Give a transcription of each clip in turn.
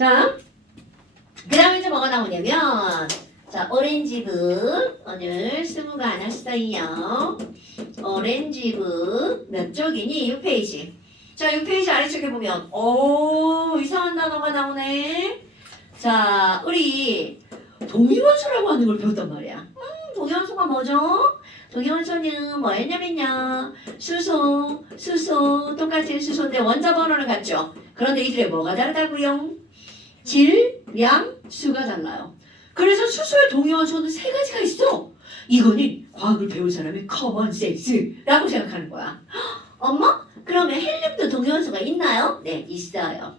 자, 그 다음에 이제 뭐가 나오냐면, 자, 오렌지북. 오늘 스무가 안 왔어요. 오렌지북. 몇 쪽이니? 6페이지. 자, 6페이지 아래쪽에 보면, 오, 이상한 단어가 나오네. 자, 우리 동위원소라고 하는 걸 배웠단 말이야. 음, 동위원소가 뭐죠? 동위원소는 뭐였냐면요. 수소, 수소, 똑같은 수소인데 원자 번호는 같죠? 그런데 이들의 뭐가 다르다고요? 질, 량, 수가 달라요. 그래서 수소의 동위원소는 세 가지가 있어. 이거는 과학을 배운 사람의 커먼 센스라고 생각하는 거야. 헉, 엄마? 그러면 헬륨도 동위원소가 있나요? 네, 있어요.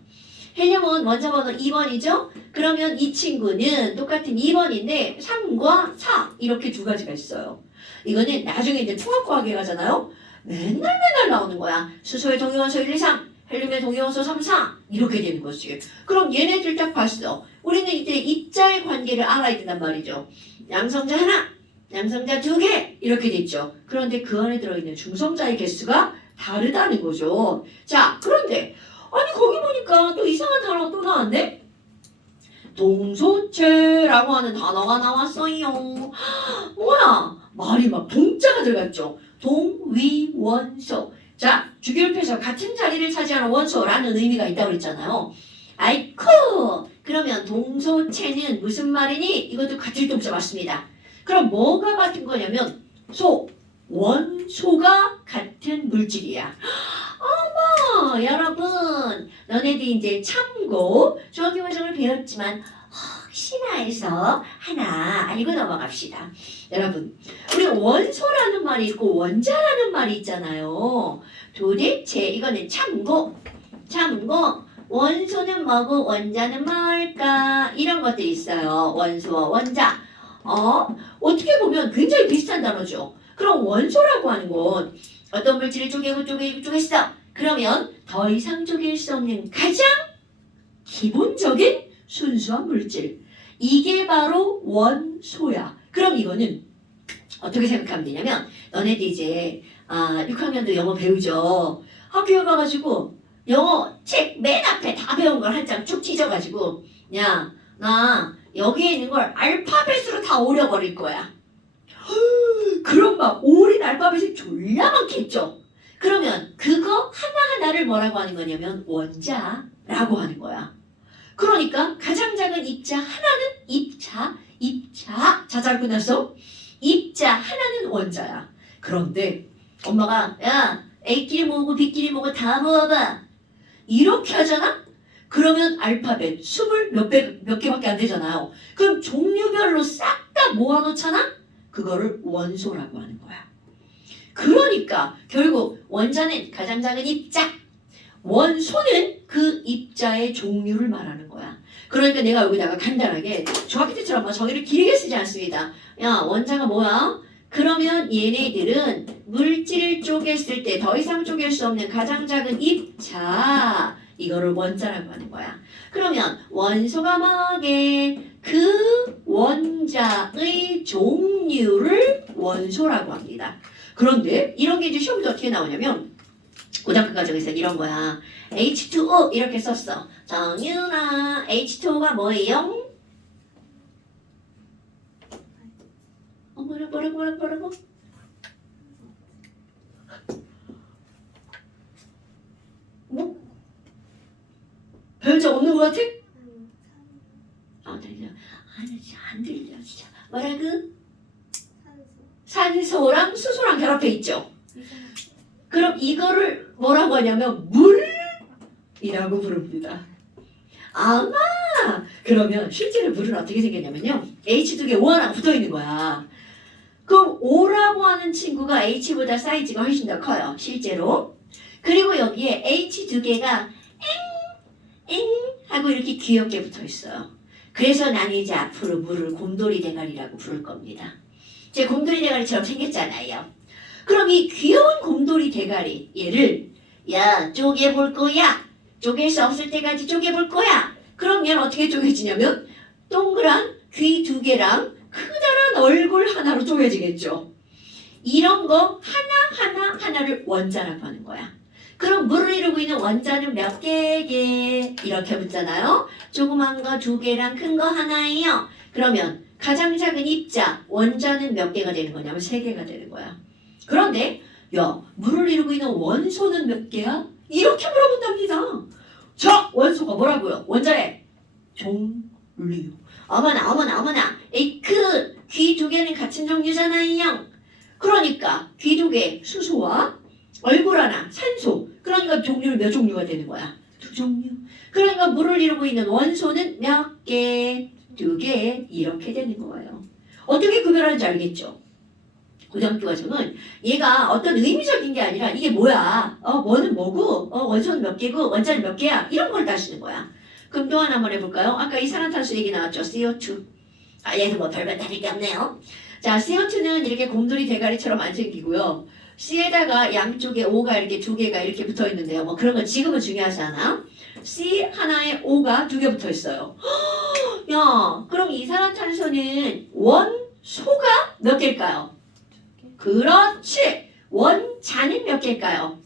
헬륨은 원자 번호 2번이죠? 그러면 이 친구는 똑같은 2번인데 3과 4 이렇게 두 가지가 있어요. 이거는 나중에 이제 통합과학에 가잖아요. 맨날 맨날 나오는 거야. 수소의 동위원소 1, 2, 3, 헬륨의 동위원소 3, 4 이렇게 되는 거지. 그럼 얘네들 딱 봤어. 우리는 이제 입자의 관계를 알아야 된단 말이죠. 양성자 하나, 양성자 두 개 이렇게 돼 있죠. 그런데 그 안에 들어있는 중성자의 개수가 다르다는 거죠. 자, 그런데 아니 거기 보니까 또 이상한 단어가 또 나왔네. 동소체라고 하는 단어가 나왔어요. 뭐야? 말이 막 동자가 들어갔죠. 동위원소. 자, 주기율표에서 같은 자리를 차지하는 원소라는 의미가 있다고 그랬잖아요. 아이쿠! 그러면 동소체는 무슨 말이니? 이것도 같은 동자 맞습니다. 그럼 뭐가 같은 거냐면 소, 원소가 같은 물질이야. 어머, 여러분, 너네들이 이제 참고 조기 원성을 배웠지만 해서 하나 알고 넘어갑시다. 여러분, 우리 원소라는 말이 있고 원자라는 말이 있잖아요. 도대체 이거는 참고, 참고, 원소는 뭐고 원자는 뭘까? 이런 것들이 있어요. 원소와 원자. 어, 어떻게 보면 굉장히 비슷한 단어죠. 그럼 원소라고 하는 건 어떤 물질을 쪼개고 쪼개고 쪼갰어. 그러면 더 이상 쪼갤 수 없는 가장 기본적인 순수한 물질. 이게 바로 원소야. 그럼 이거는 어떻게 생각하면 되냐면 너네들 이제 아 6학년도 영어 배우죠. 학교에 가가지고 영어 책 맨 앞에 다 배운 걸 한 장 쭉 찢어가지고 야 나 여기에 있는 걸 알파벳으로 다 오려버릴 거야. 그럼 막 오린 알파벳이 졸라 많겠죠. 그러면 그거 하나하나를 뭐라고 하는 거냐면 원자라고 하는 거야. 그러니까 가장 작은 입자 하나는 입자, 입자. 자잘 끝났어? 입자 하나는 원자야. 그런데 엄마가 야 A끼리 모으고 B끼리 모으고 다 모아봐. 이렇게 하잖아? 그러면 알파벳 스물 몇, 배, 몇 개밖에 안 되잖아요. 그럼 종류별로 싹 다 모아놓잖아? 그거를 원소라고 하는 거야. 그러니까 결국 원자는 가장 작은 입자, 원소는 그 입자의 종류를 말하는 거야. 그러니까 내가 여기다가 간단하게 중학교 때처럼 막 정의를 길게 쓰지 않습니다. 야 원자가 뭐야? 그러면 얘네들은 물질을 쪼갰을 때 더 이상 쪼갤 수 없는 가장 작은 입자 이거를 원자라고 하는 거야. 그러면 원소가 뭐게? 그 원자의 종류를 원소라고 합니다. 그런데 이런 게 이제 시험에서 어떻게 나오냐면 고등학교 과정에서 이런 거야. H2O 이렇게 썼어. 정윤아, H2O가 뭐예요? 어, 뭐라 뭐라 뭐라 뭐라고? 뭐? 적 없는 것 같아? 아, 들려. 아니, 안 들려, 진짜. 뭐라고? 산소랑 수소랑 결합해 있죠. 그럼 이거를 뭐라고 하냐면 물이라고 부릅니다. 아마 그러면 실제로 물은 어떻게 생겼냐면요. H 두개 O 하나 붙어 있는 거야. 그럼 O라고 하는 친구가 H보다 사이즈가 훨씬 더 커요. 실제로. 그리고 여기에 H 두 개가 엥, 엥 하고 이렇게 귀엽게 붙어 있어요. 그래서 나는 이제 앞으로 물을 곰돌이 대가리라고 부를 겁니다. 제 곰돌이 대가리처럼 생겼잖아요. 그럼 이 귀여운 곰돌이 대가리 얘를 야 쪼개볼 거야. 쪼갤 수 없을 때까지 쪼개볼 거야. 그럼 얘는 어떻게 쪼개지냐면 동그란 귀 두 개랑 크다란 얼굴 하나로 쪼개지겠죠. 이런 거 하나하나 하나를 원자라고 하는 거야. 그럼 물을 이루고 있는 원자는 몇 개게? 이렇게 묻잖아요. 조그만 거 두 개랑 큰 거 하나예요. 그러면 가장 작은 입자 원자는 몇 개가 되는 거냐면 세 개가 되는 거야. 그런데 야 물을 이루고 있는 원소는 몇 개야? 이렇게 물어본답니다. 자 원소가 뭐라고요? 원자의 종류. 어머나 어머나 어머나 에이크 귀 두 개는 같은 종류잖아요. 그러니까 귀 두 개 수소와 얼굴 하나 산소. 그러니까 종류는 몇 종류가 되는 거야? 두 종류. 그러니까 물을 이루고 있는 원소는 몇 개? 두 개. 이렇게 되는 거예요. 어떻게 구별하는지 알겠죠? 고등학교 과정은 얘가 어떤 의미적인 게 아니라 이게 뭐야? 어, 뭐는 뭐고? 어, 원소는 몇 개고? 원자는 몇 개야? 이런 걸 따시는 거야. 그럼 또 하나 한번 해볼까요? 아까 이 산화탄소 얘기 나왔죠? CO2. 아, 얘는 뭐 별별 다를 게 없네요. 자, CO2는 이렇게 곰돌이 대가리처럼 안 생기고요. C에다가 양쪽에 O가 이렇게 두 개가 이렇게 붙어 있는데요. 뭐 그런 건 지금은 중요하지 않아. C 하나에 O가 두 개 붙어 있어요. 야, 그럼 이산화탄소는 원소가 몇 개일까요? 그렇지. 원자는 몇 개일까요?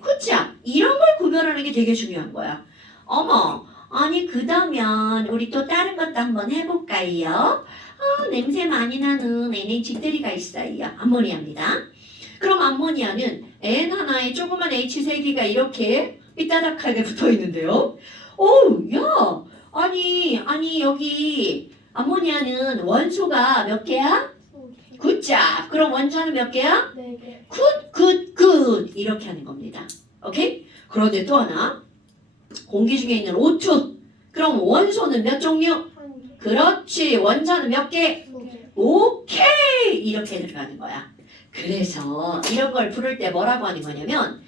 그치? 이런 걸 구별하는 게 되게 중요한 거야. 어머, 아니 그다면 우리 또 다른 것도 한번 해볼까요? 아, 냄새 많이 나는 NH3가 있어요. 암모니아입니다. 그럼 암모니아는 N 하나에 조그만 H 세 개가 이렇게 삐따닥하게 붙어 있는데요. 오, 야, 아니, 아니 여기 암모니아는 원소가 몇 개야? 굿자. 그럼 원자는 몇 개야? 네 개 굿, 굿, 굿. 이렇게 하는 겁니다. 오케이? 그런데 또 하나. 공기 중에 있는 O2. 그럼 원소는 몇 종류? 한 개 그렇지. 원자는 몇 개? 두 개 오케이! 이렇게 들어가는 거야. 그래서 이런 걸 부를 때 뭐라고 하는 거냐면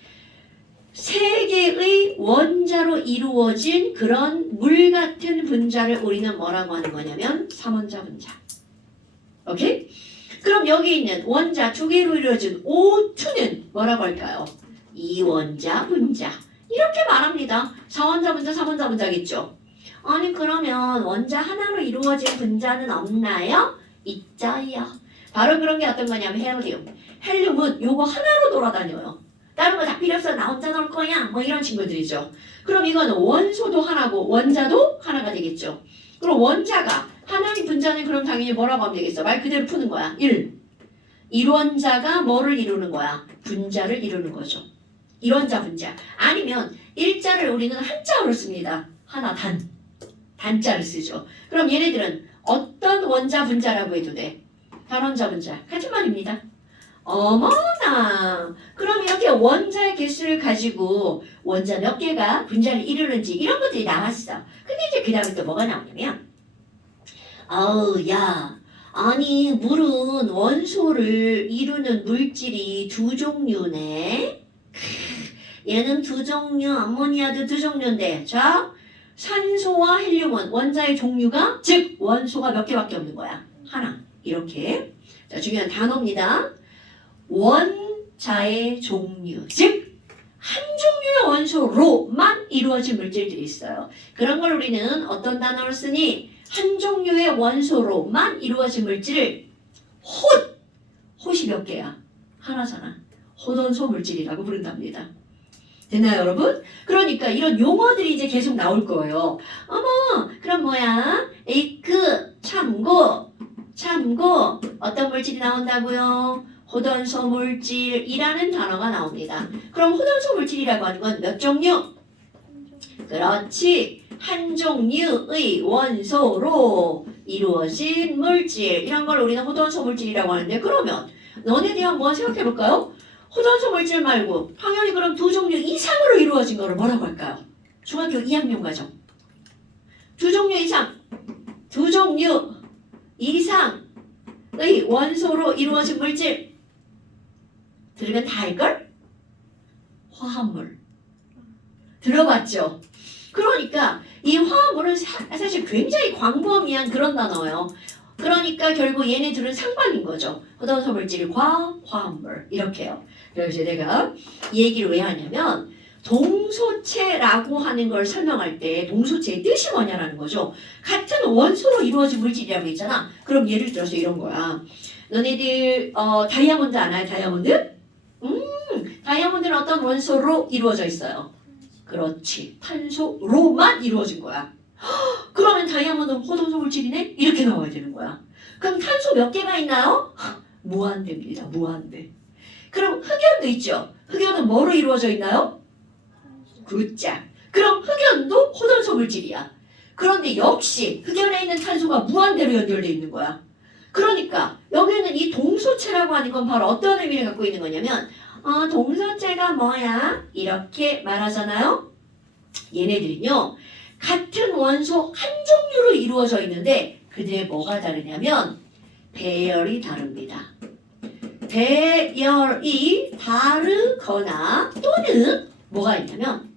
세 개의 원자로 이루어진 그런 물 같은 분자를 우리는 뭐라고 하는 거냐면 삼원자 분자. 오케이? 그럼 여기 있는 원자 두 개로 이루어진 O2는 뭐라고 할까요? 이원자 분자. 이렇게 말합니다. 사원자 분자, 삼원자 분자겠죠? 아니 그러면 원자 하나로 이루어진 분자는 없나요? 있죠요. 바로 그런 게 어떤 거냐면 헬륨. 헬륨은 요거 하나로 돌아다녀요. 다른 거 다 필요 없어. 나 혼자 넣을 거야. 뭐 이런 친구들이죠. 그럼 이거는 원소도 하나고 원자도 하나가 되겠죠. 그럼 원자가 하나의 분자는 그럼 당연히 뭐라고 하면 되겠어? 말 그대로 푸는 거야. 1. 일원자가 뭐를 이루는 거야? 분자를 이루는 거죠. 일원자 분자. 아니면 일자를 우리는 한자로 씁니다. 하나 단. 단자를 쓰죠. 그럼 얘네들은 어떤 원자 분자라고 해도 돼? 단원자 분자. 같은 말입니다. 어머나. 그럼 이렇게 원자의 개수를 가지고 원자 몇 개가 분자를 이루는지 이런 것들이 나왔어. 근데 이제 그 다음에 또 뭐가 나오냐면 아우 야 아니 물은 원소를 이루는 물질이 두 종류네. 크, 얘는 두 종류, 암모니아도 두 종류인데 자 산소와 헬륨은 원자의 종류가 즉 원소가 몇 개밖에 없는 거야. 하나. 이렇게. 자, 중요한 단어입니다. 원자의 종류. 즉 한 종류의 원소로만 이루어진 물질들이 있어요. 그런 걸 우리는 어떤 단어를 쓰니 한 종류의 원소로만 이루어진 물질을 톳. 톳이 몇 개야? 하나잖아. 호돈소 물질이라고 부른답니다. 됐나요, 여러분? 그러니까 이런 용어들이 이제 계속 나올 거예요. 어머, 그럼 뭐야? 에이크, 참고, 참고, 어떤 물질이 나온다고요? 호돈소 물질이라는 단어가 나옵니다. 그럼 호돈소 물질이라고 하는 건 몇 종류? 그렇지. 한 종류의 원소로 이루어진 물질. 이런 걸 우리는 호돈소 물질이라고 하는데, 그러면 너네들 한번 생각해 볼까요? 호전소 물질 말고 당연히 그럼 두 종류 이상으로 이루어진 거를 뭐라고 할까요? 중학교 2학년 과정. 두 종류 이상, 두 종류 이상의 원소로 이루어진 물질. 들으면 다 알걸? 화합물. 들어봤죠? 그러니까 이 화합물은 사, 사실 굉장히 광범위한 그런 단어예요. 그러니까 결국 얘네들은 상반인 거죠. 호전소 물질과 화합물 이렇게요. 그래서 내가 이 얘기를 왜 하냐면 동소체라고 하는 걸 설명할 때 동소체의 뜻이 뭐냐라는 거죠. 같은 원소로 이루어진 물질이라고 했잖아. 그럼 예를 들어서 이런 거야. 너네들 어, 다이아몬드 아나요? 다이아몬드? 음, 다이아몬드는 어떤 원소로 이루어져 있어요? 그렇지. 탄소로만 이루어진 거야. 헉, 그러면 다이아몬드는 호동소 물질이네? 이렇게 나와야 되는 거야. 그럼 탄소 몇 개가 있나요? 헉, 무한대입니다. 무한대. 그럼 흑연도 있죠. 흑연은 뭐로 이루어져 있나요? 굿자. 그럼 흑연도 호전소 물질이야. 그런데 역시 흑연에 있는 탄소가 무한대로 연결돼 있는 거야. 그러니까 여기는 이 동소체라고 하는 건 바로 어떤 의미를 갖고 있는 거냐면 어, 동소체가 뭐야? 이렇게 말하잖아요. 얘네들은요. 같은 원소 한 종류로 이루어져 있는데 그들의 뭐가 다르냐면 배열이 다릅니다. 배열이 다르거나 또는 뭐가 있냐면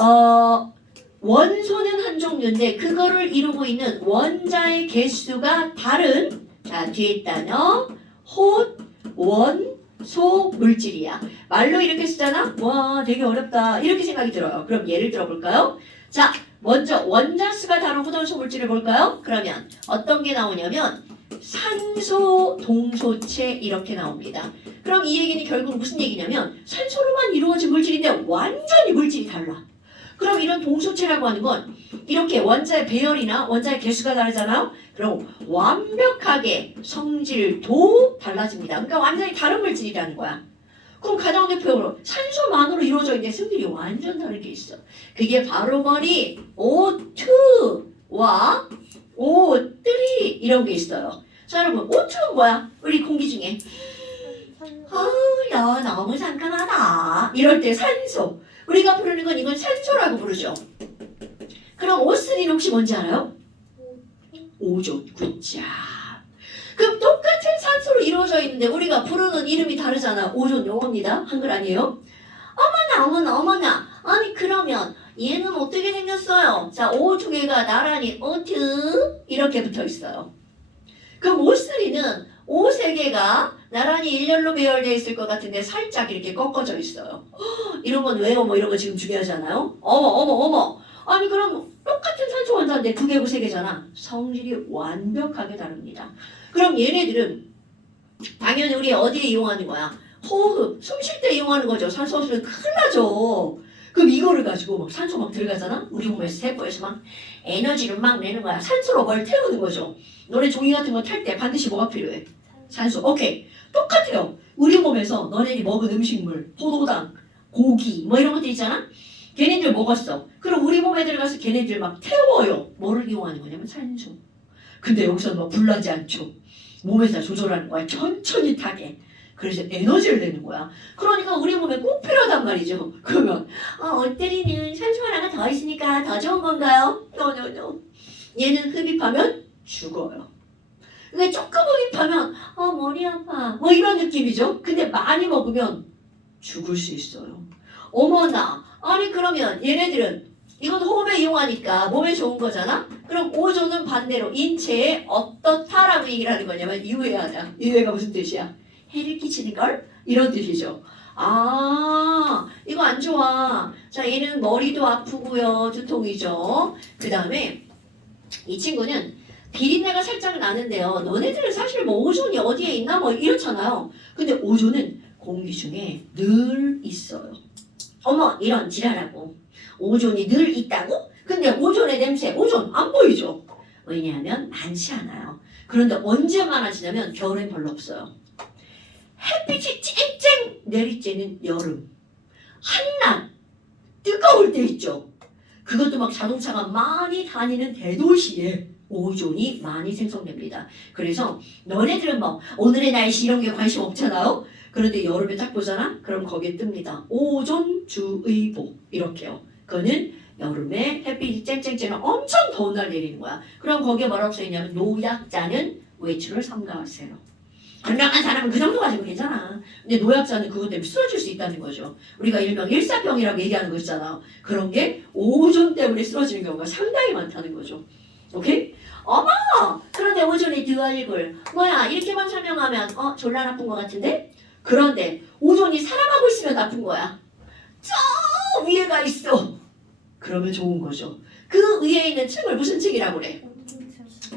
어 원소는 한 종류인데 그거를 이루고 있는 원자의 개수가 다른 자 뒤에 단어 혼, 원, 소 물질이야. 말로 이렇게 쓰잖아? 와 되게 어렵다 이렇게 생각이 들어요. 그럼 예를 들어 볼까요? 자 먼저 원자 수가 다른 호전소 물질을 볼까요? 그러면 어떤 게 나오냐면 산소 동소체 이렇게 나옵니다. 그럼 이 얘기는 결국 무슨 얘기냐면 산소로만 이루어진 물질인데 완전히 물질이 달라. 그럼 이런 동소체라고 하는 건 이렇게 원자의 배열이나 원자의 개수가 다르잖아요. 그럼 완벽하게 성질도 달라집니다. 그러니까 완전히 다른 물질이라는 거야. 그럼 가장 대표적으로 산소만으로 이루어져 있는데 성질이 완전 다르게 있어. 그게 바로 머리 O2와 O3 이런 게 있어요. 자 여러분 O2는 뭐야? 우리 공기 중에 아야 너무 상큼하다 이럴 때 산소 우리가 부르는 건 이건 산소라고 부르죠. 그럼 O3는 혹시 뭔지 알아요? 오존 굿자 그럼 똑같은 산소로 이루어져 있는데 우리가 부르는 이름이 다르잖아. 오존 용어입니다. 한글 아니에요? 어머나 어머나 어머나. 아니 그러면 얘는 어떻게 생겼어요? 자 O 두 개가 나란히 어트? 이렇게 붙어 있어요. 그럼 O3는 O 세 개가 나란히 일렬로 배열되어 있을 것 같은데 살짝 이렇게 꺾어져 있어요. 헉, 이런 건 왜요? 뭐 이런 거 지금 중요하잖아요. 어머 어머 어머. 아니 그럼 똑같은 산소 원자인데 두 개고 세 개잖아. 성질이 완벽하게 다릅니다. 그럼 얘네들은 당연히 우리 어디에 이용하는 거야? 호흡, 숨 쉴 때 이용하는 거죠. 산소 없으면 큰일 나죠. 그럼 이거를 가지고 막 산소 막 들어가잖아? 우리 몸에서 세포에서 막 에너지를 막 내는 거야. 산소로 뭘 태우는 거죠. 너네 종이 같은 거 탈 때 반드시 뭐가 필요해? 산소. 오케이. 똑같아요. 우리 몸에서 너네들이 먹은 음식물, 포도당, 고기 뭐 이런 것들 있잖아. 걔네들 먹었어. 그럼 우리 몸에 들어가서 걔네들 막 태워요. 뭐를 이용하는 거냐면 산소. 근데 여기서 뭐 불나지 않죠. 몸에서 조절하는 거야. 천천히 타게. 그래서 에너지를 내는 거야. 그러니까 우리 몸에 꼭 필요하단 말이죠. 그러면 아, 얼때리는 산소 하나가 더 있으니까 더 좋은 건가요? 노노노. 얘는 흡입하면 죽어요. 근데 조금 흡입하면 아 머리 아파 뭐 이런 느낌이죠. 근데 많이 먹으면 죽을 수 있어요. 어머나 아니 그러면 얘네들은 이건 호흡에 이용하니까 몸에 좋은 거잖아. 그럼 오존은 반대로 인체에 어떻다라고 얘기를 하는 거냐면 유해하다. 유해가 무슨 뜻이야? 해를 끼치는 걸 이런 뜻이죠. 아 이거 안 좋아. 자 얘는 머리도 아프고요 두통이죠. 그 다음에 이 친구는 비린내가 살짝 나는데요. 너네들은 사실 뭐 오존이 어디에 있나 뭐 이렇잖아요. 근데 오존은 공기 중에 늘 있어요. 어머 이런 지랄하고 오존이 늘 있다고? 근데 오존의 냄새 오존 안 보이죠? 왜냐하면 많지 않아요. 그런데 언제 많아지냐면 겨울엔 별로 없어요. 햇빛이 쨍쨍 내릴 때는 여름. 한낮 뜨거울 때 있죠. 그것도 막 자동차가 많이 다니는 대도시에 오존이 많이 생성됩니다. 그래서 너네들은 뭐 오늘의 날씨 이런 게 관심 없잖아요. 그런데 여름에 딱 보잖아? 그럼 거기에 뜹니다. 오존 주의보 이렇게요. 그거는 여름에 햇빛이 쨍쨍쨍 엄청 더운 날 내리는 거야. 그럼 거기에 뭐라고 써 있냐면 노약자는 외출을 삼가하세요. 건강한 사람은 그 정도 가지고 괜찮아. 근데 노약자는 그것 때문에 쓰러질 수 있다는 거죠. 우리가 일명 일사병이라고 얘기하는 거 있잖아. 그런 게 오존 때문에 쓰러지는 경우가 상당히 많다는 거죠. 오케이? 어머! 그런데 두 얼굴. 뭐야, 이렇게만 설명하면, 어, 졸라 나쁜 것 같은데? 그런데 오존이 사람하고 있으면 나쁜 거야. 저 위에 가 있어. 그러면 좋은 거죠. 그 위에 있는 층을 무슨 층이라고 그래?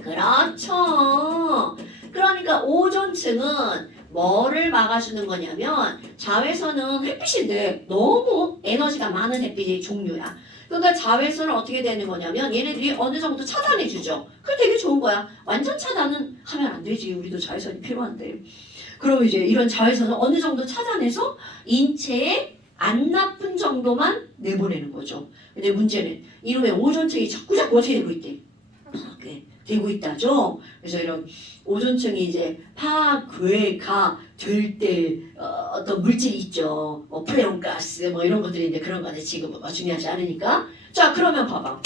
그렇죠. 그러니까 오존층은 뭐를 막아주는 거냐면 자외선은 햇빛인데 너무 에너지가 많은 햇빛의 종류야. 그러니까 자외선은 어떻게 되는 거냐면 얘네들이 어느 정도 차단해 주죠. 그게 되게 좋은 거야. 완전 차단은 하면 안 되지. 우리도 자외선이 필요한데. 그럼 이제 이런 자외선을 어느 정도 차단해서 인체에 안 나쁜 정도만 내보내는 거죠. 근데 문제는 이놈의 오존층이 자꾸 자꾸 어떻게 되고 있대? 파괴 되고 있다죠. 그래서 이런 오존층이 이제 파괴가 될때 어, 어떤 물질이 있죠. 뭐 프레온가스 뭐 이런 것들인데 그런 거는 지금 뭐 중요하지 않으니까. 자 그러면 봐봐.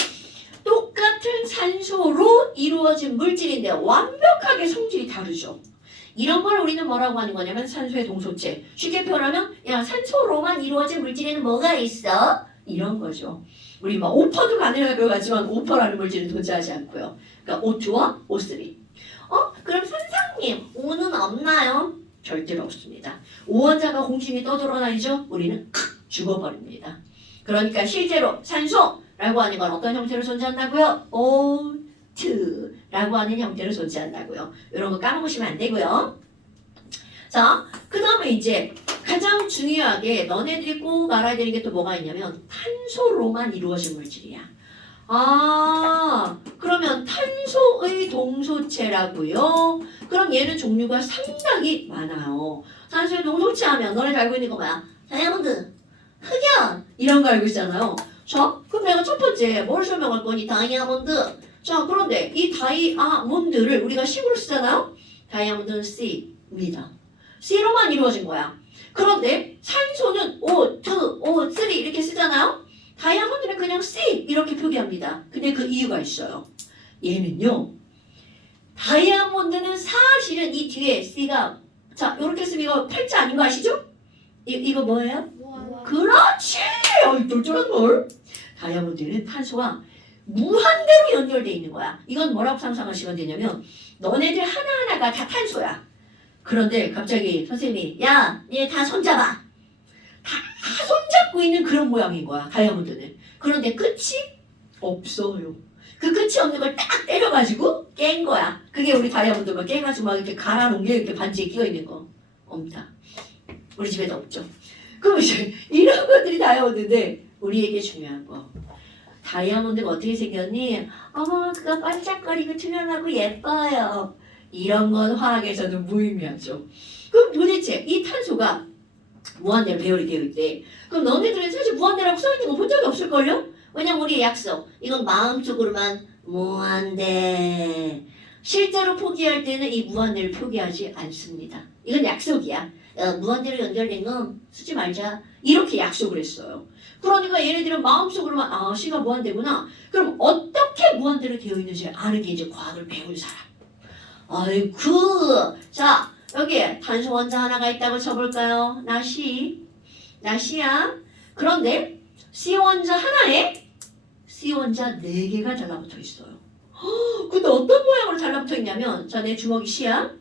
똑같은 산소로 이루어진 물질인데 완벽하게 성질이 다르죠. 이런 걸 우리는 뭐라고 하는 거냐면 산소의 동소체. 쉽게 표현하면 야 산소로만 이루어진 물질에는 뭐가 있어? 이런 거죠. 우리 막 오퍼도 가능할 것 같지만 오퍼라는 물질은 존재하지 않고요. 그러니까 O2와 O3. 어? 그럼 선생님 O는 없나요? 절대로 없습니다. 오원자가 공중에 떠돌아다니죠? 우리는 칵 죽어버립니다. 그러니까 실제로 산소라고 하는 건 어떤 형태로 존재한다고요? O2라고 하는 형태로 존재한다고요. 이런 거 까먹으시면 안 되고요. 자, 그 다음에 이제 가장 중요하게 너네들이 꼭 알아야 되는 게 또 뭐가 있냐면 탄소로만 이루어진 물질이야. 아, 그러면 탄소의 동소체라고요? 그럼 얘는 종류가 상당히 많아요. 탄소의 동소체 하면 너네 알고 있는 거 뭐야? 다이아몬드, 흑연 이런 거 알고 있잖아요. 자, 그럼 내가 첫 번째 뭘 설명할 거니? 다이아몬드. 자, 그런데 이 다이아몬드를 우리가 식으로 쓰잖아요. 다이아몬드는 C입니다. C로만 이루어진 거야. 그런데 산소는 O, 2, O, 3 이렇게 쓰잖아요. 다이아몬드는 그냥 C 이렇게 표기합니다. 근데 그 이유가 있어요. 얘는요. 다이아몬드는 사실은 이 뒤에 C가 자 이렇게 쓰면 이거 팔자 아닌 거 아시죠? 이, 이거 뭐예요? 그렇지! 어이 똘똘한 걸. 다이아몬드는 탄소와 무한대로 연결돼 있는 거야. 이건 뭐라고 상상하시면 되냐면 너네들 하나하나가 다 탄소야. 그런데 갑자기 선생님이 야, 얘 다 손잡아. 다 손잡고 있는 그런 모양인 거야. 다이아몬드는. 그런데 끝이 없어요. 그 끝이 없는 걸 딱 때려가지고 깬 거야. 그게 우리 다이아몬드가 깨가지고 막 이렇게 갈아 놓은 게 이렇게 반지에 끼어 있는 거. 없다. 우리 집에도 없죠. 그럼 이제 이런 것들이 다이아몬드인데 우리에게 중요한 거. 다이아몬드가 어떻게 생겼니? 어머, 그거 반짝거리고 투명하고 예뻐요. 이런 건 화학에서는 무의미하죠. 그럼 도대체 이 탄소가 무한대로 배열이 되어 있대. 그럼 너네들은 사실 무한대라고 써있는 거 본 적이 없을걸요? 왜냐면 우리의 약속. 이건 마음속으로만 무한대. 실제로 포기할 때는 이 무한대를 포기하지 않습니다. 이건 약속이야. 어, 무한대로 연결된 건 쓰지 말자. 이렇게 약속을 했어요. 그러니까 얘네들은 마음속으로만 아 시가 무한대구나. 그럼 어떻게 무한대로 되어 있는지 아는 게 이제 과학을 배운 사람. 아이쿠. 자 여기에 탄소 원자 하나가 있다고 쳐볼까요? 나시. 나시야. 그런데 C 원자 하나에 C 원자 네 개가 달라붙어 있어요. 헉, 근데 어떤 모양으로 달라붙어 있냐면 자 내 주먹이 C야.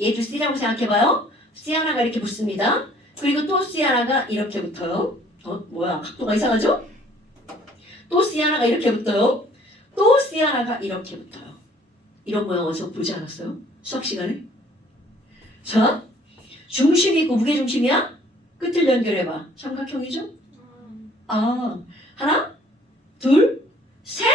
얘도 C라고 생각해봐요. C 하나가 이렇게 붙습니다. 그리고 또 C 하나가 이렇게 붙어요. 어 뭐야 각도가 이상하죠? 또 C 하나가 이렇게 붙어요. 또 C 하나가 이렇게 붙어요. 이런 모양 어디서 보지 않았어요? 수학 시간에? 자, 중심이 있고 무게 중심이야? 끝을 연결해봐. 삼각형이죠? 아, 하나, 둘, 셋,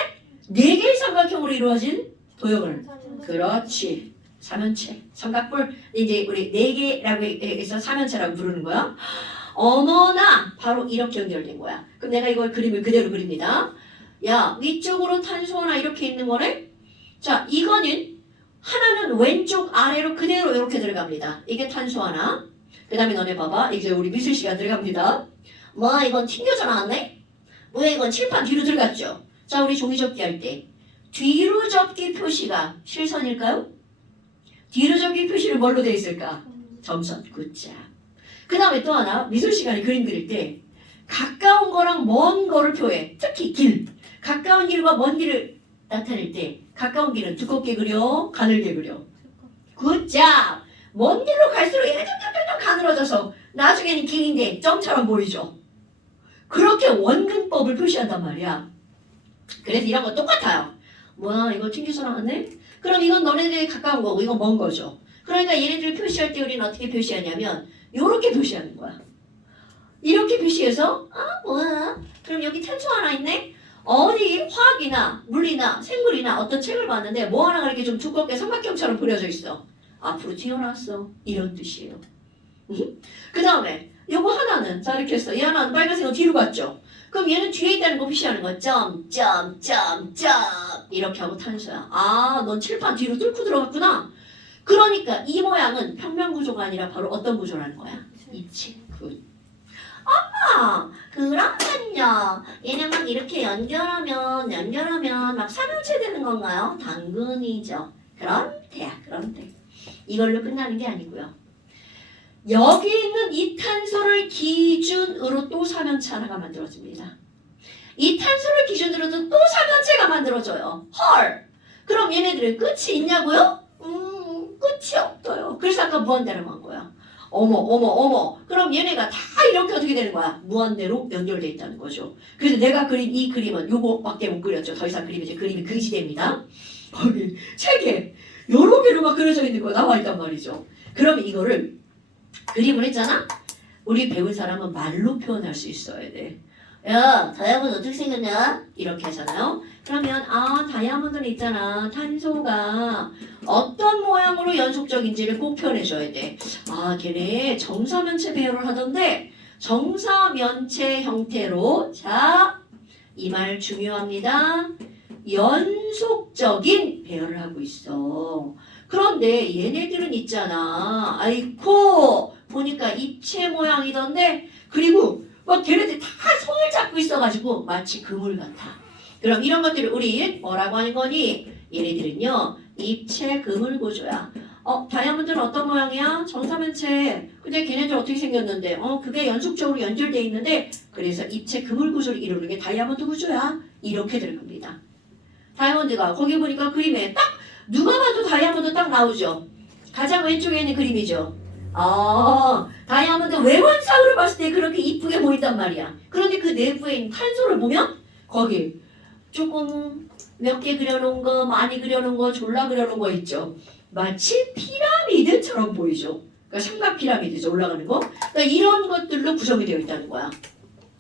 네 개의 삼각형으로 이루어진 도형을. 그렇지. 삼연체. 삼각뿔. 이제 우리 네 개라고 해서 삼연체라고 부르는 거야. 어머나! 바로 이렇게 연결된 거야. 그럼 내가 이걸 그림을 그대로 그립니다. 야, 위쪽으로 탄소 하나 이렇게 있는 거네? 자, 이거는 하나는 왼쪽 아래로 그대로 이렇게 들어갑니다. 이게 탄소 하나. 그 다음에 너네 봐봐. 이제 우리 미술 시간 들어갑니다. 뭐 이건 튕겨져 나왔네? 뭐야 이건 칠판 뒤로 들어갔죠? 자 우리 종이 접기 할 때 뒤로 접기 표시가 실선일까요? 뒤로 접기 표시를 뭘로 돼 있을까? 점선 굿자. 그 다음에 또 하나 미술 시간에 그림 그릴 때 가까운 거랑 먼 거를 표해. 특히 길. 가까운 길과 먼 길을 나타낼 때 가까운 길은 두껍게 그려, 가늘게 그려. 굿자. 먼 길로 갈수록 얘가 가늘어져서 나중에는 길인데 점처럼 보이죠. 그렇게 원근법을 표시한단 말이야. 그래서 이런 거 똑같아요. 뭐야 이거 튕겨서 나왔네? 그럼 이건 너네들이 가까운 거고 이건 먼 거죠. 그러니까 얘네들을 표시할 때 우리는 어떻게 표시하냐면 이렇게 표시하는 거야. 이렇게 표시해서 아 뭐야? 그럼 여기 탄소 하나 있네. 어디 화학이나 물리나 생물이나 어떤 책을 봤는데 뭐 하나가 이렇게 좀 두껍게 삼각형처럼 그려져 있어. 앞으로 튀어나왔어. 이런 뜻이에요. 그 다음에 요거 하나는 자 이렇게 했어. 얘 하나는 빨간색은 뒤로 갔죠. 그럼 얘는 뒤에 있다는 거 표시하는 거야. 점, 점, 점, 점 이렇게 하고 탄소야. 아, 넌 칠판 뒤로 뚫고 들어갔구나. 그러니까 이 모양은 평면 구조가 아니라 바로 어떤 구조라는 거야? 이치. 굿. 아, 그러면요. 얘네 막 이렇게 연결하면 연결하면 막 삼형체 되는 건가요? 당근이죠. 그런데야, 그런데 이걸로 끝나는 게 아니고요. 여기 있는 이 탄소를 기준으로 또 삼연체 하나가 만들어집니다. 이 탄소를 기준으로도 또 삼연체가 만들어져요. 헐! 그럼 얘네들은 끝이 있냐고요? 음, 끝이 없어요. 그래서 아까 무한대로 한 거야. 어머, 어머, 어머. 그럼 얘네가 다 이렇게 어떻게 되는 거야? 무한대로 연결돼 있다는 거죠. 그래서 내가 그린 이 그림은 요거밖에 못 그렸죠. 더 이상 그리면 이제 그림이 그지됩니다. 거기 책에 여러 개로 막 그려져 있는 거 나와 있단 말이죠. 그러면 이거를 그림을 했잖아? 우리 배운 사람은 말로 표현할 수 있어야 돼. 야, 다이아몬드 어떻게 생겼냐? 이렇게 하잖아요. 그러면 아, 다이아몬드는 있잖아. 탄소가 어떤 모양으로 연속적인지를 꼭 표현해줘야 돼. 아, 걔네 정사면체 배열을 하던데 정사면체 형태로 자, 이 말 중요합니다. 연속적인 배열을 하고 있어. 그런데 얘네들은 있잖아. 아이코 보니까 입체 모양이던데 그리고 막 걔네들 다 손을 잡고 있어가지고 마치 그물 같아. 그럼 이런 것들을 우리 뭐라고 하는 거니? 얘네들은요 입체 그물 구조야. 어 다이아몬드는 어떤 모양이야? 정사면체. 근데 걔네들 어떻게 생겼는데? 어 그게 연속적으로 연결돼 있는데 그래서 입체 그물 구조를 이루는 게 다이아몬드 구조야. 이렇게 될 겁니다. 다이아몬드가 거기 보니까 그림에 딱 누가 봐도 다이아몬드 딱 나오죠. 가장 왼쪽에 있는 그림이죠. 아, 다이아몬드 외관상으로 봤을 때 그렇게 이쁘게 보인단 말이야. 그런데 그 내부에 있는 탄소를 보면 거기 조금 몇 개 그려놓은 거, 많이 그려놓은 거, 졸라 그려놓은 거 있죠. 마치 피라미드처럼 보이죠. 그러니까 삼각 피라미드죠. 올라가는 거. 그러니까 이런 것들로 구성이 되어 있다는 거야.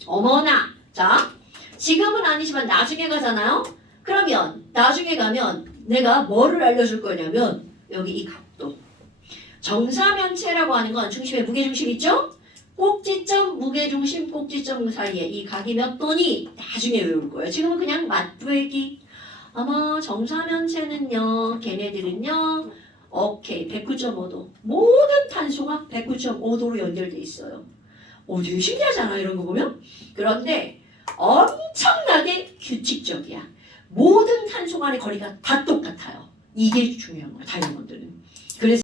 어머나. 자, 지금은 아니지만 나중에 가잖아요. 그러면 나중에 가면 내가 뭐를 알려줄 거냐면 여기 이 각도. 정사면체라고 하는 건 중심에 무게중심 있죠? 꼭지점, 무게중심, 꼭지점 사이에 이 각이 몇 도니 나중에 외울 거예요. 지금은 그냥 맞부기. 아마 정사면체는요, 걔네들은요, 오케이, 109.5도. 모든 탄소가 109.5도로 연결돼 있어요. 오, 되게 신기하잖아, 이런 거 보면. 그런데 엄청나게 규칙적이야. 모든 탄소 간의 거리가 다 똑같아요. 이게 중요한 거야, 다이아몬드는.